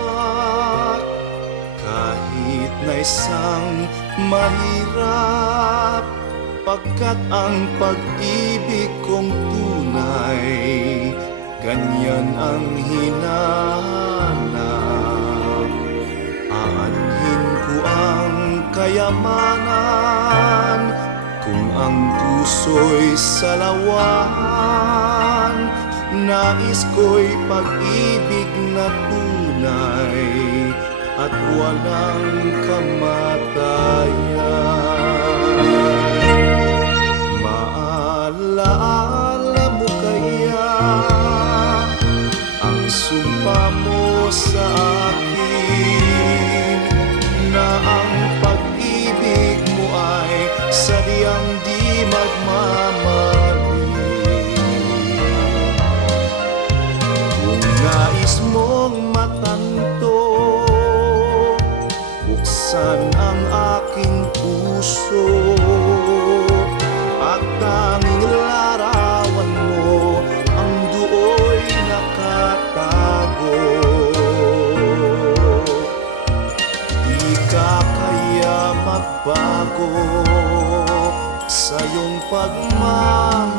salamat kahit na isang mahirap, pagkat ang pag-ibig kong tunay, ganyan ang hinahanap. Aanhin ko ang kayamanan kung ang puso'y salawan. Nais ko'y pag-ibig na tunay at walang kamatayan. Maalaala mo kaya ang sumpa mo sa akin, na ang pag-ibig mo ay sadyang di magmamali. Kung nais mong matanto, buksan ang aking puso, at tanging larawan mo ang duo'y nakatago. Di ka kaya magbago sa iyong pagmamahal.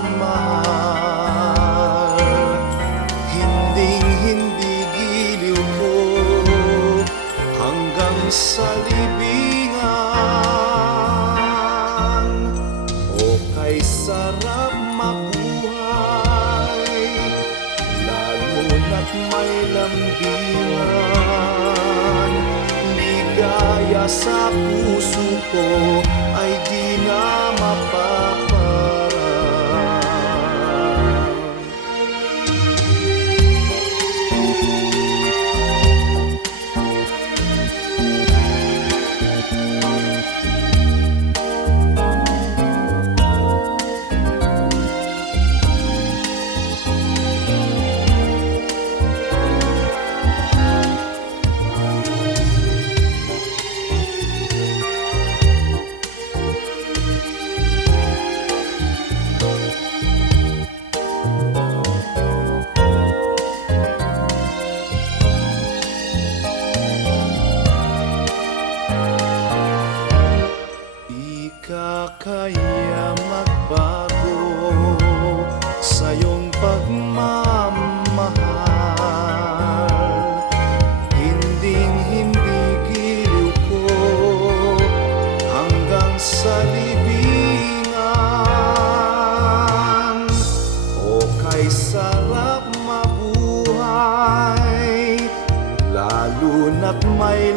Hinding-hindi giliw ko hanggang sa libingan. O kay sarap mabuhay, lalo na't may lambingan. Ligaya sa puso ko ay di na mapaparang. Di ka kaya magbago sa iyong pagmamahal. Hinding-hindi giliw ko hanggang sa libingan. O kay sarap mabuhay, lalo na't may